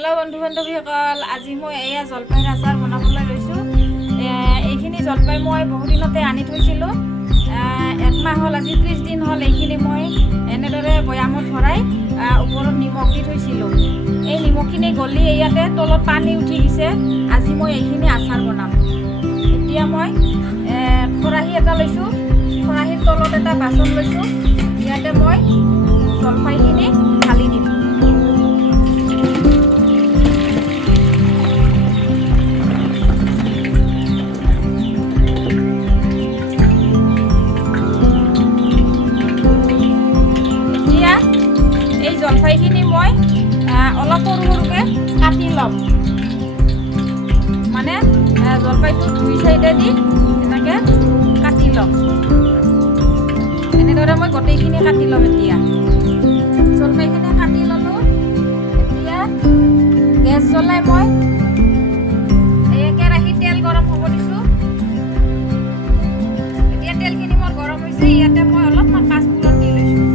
Hello' বন্ধু বান্ধৱীসকল, আজি মই এয়া জলপাইৰ আচাৰ বনাবলৈ লৈছোঁ। এইখিনি জলপাই মই বহুত দিনতে আনি থৈছিলোঁ। 1 মাহ হ'ল, আজি 30 দিন হ'ল। এইখিনি মই এনেদৰে বৈয়ামত ভৰাই ওপৰত নিমখ দি থৈছিলোঁ। এই নিমখখিনি গলি ইয়াতে তলত পানী উঠি গৈছে। আজি মই এইখিনি আচাৰ বনাম। এতিয়া মই খৰাহী এটা লৈছোঁ। খৰাহীৰ তলত এটা বাচন লৈছোঁ। ইয়াতে মই জলপাইখিনি ঢালি দিম। জলপাইখিনি মই অলপ সৰু সৰুকৈ কাটি ল'ম। মানে জলপাইটো 2 চাইডে দি এনেকৈ কাটি ল'ম। এনেদৰে মই গোটেইখিনি কাটি ল'ম। এতিয়া জলপাইখিনি কাটি ল'লোঁ। এতিয়া গেছ জ্বলাই মই কেৰাহীত তেল গৰম হ'ব দিছোঁ। এতিয়া তেলখিনি মোৰ গৰম হৈছে। ইয়াতে মই অলপমান পাঁচফোৰণ দি লৈছোঁ।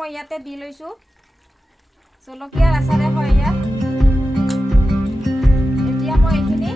মই ইয়াতে দি লৈছোঁ। জলকীয়াৰ আচাৰে হয় ইয়াত। এতিয়া মই এইখিনি